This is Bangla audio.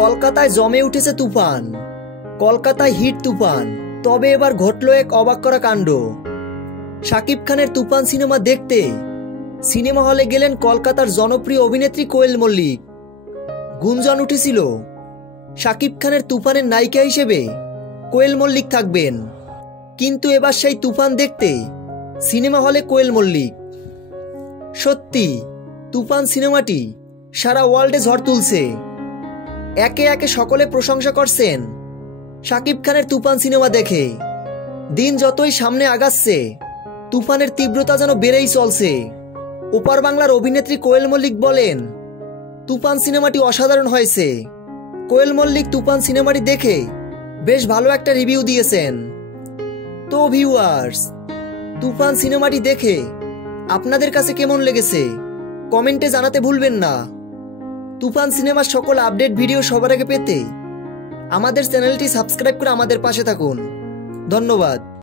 কলকাতায় জমে উঠেছে তুফান। কলকাতায় হিট তুফান। তবে এবার ঘটল এক অবাক করা কাণ্ড। শাকিব খানের তুফান সিনেমা দেখতে সিনেমা হলে গেলেন কলকাতার জনপ্রিয় অভিনেত্রী কোয়েল মল্লিক। গুঞ্জন উঠেছিল শাকিব খানের তুফানের নায়িকা হিসেবে কোয়েল মল্লিক থাকবেন, কিন্তু এবার সেই তুফান দেখতে সিনেমা হলে কোয়েল মল্লিক। সত্যি তুফান সিনেমাটি সারা ওয়ার্ল্ডে ঝড় তুলছে। একে একে সকলে প্রশংসা করছেন শাকিব খানের তুফান সিনেমা দেখে। দিন যতই সামনে আগাচ্ছে তুফানের তীব্রতা যেন বেড়েই চলছে। ওপার বাংলার অভিনেত্রী কোয়েল মল্লিক বলেন, তুফান সিনেমাটি অসাধারণ হয়েছে। কোয়েল মল্লিক তুফান সিনেমাটি দেখে বেশ ভালো একটা রিভিউ দিয়েছেন। তো ভিউয়ার্স, তুফান সিনেমাটি দেখে আপনাদের কাছে কেমন লেগেছে কমেন্টে জানাতে ভুলবেন না। তুফান সিনেমার সকল আপডেট ভিডিও সবার আগে পেতে আমাদের চ্যানেলটি সাবস্ক্রাইব করে আমাদের পাশে থাকুন। ধন্যবাদ।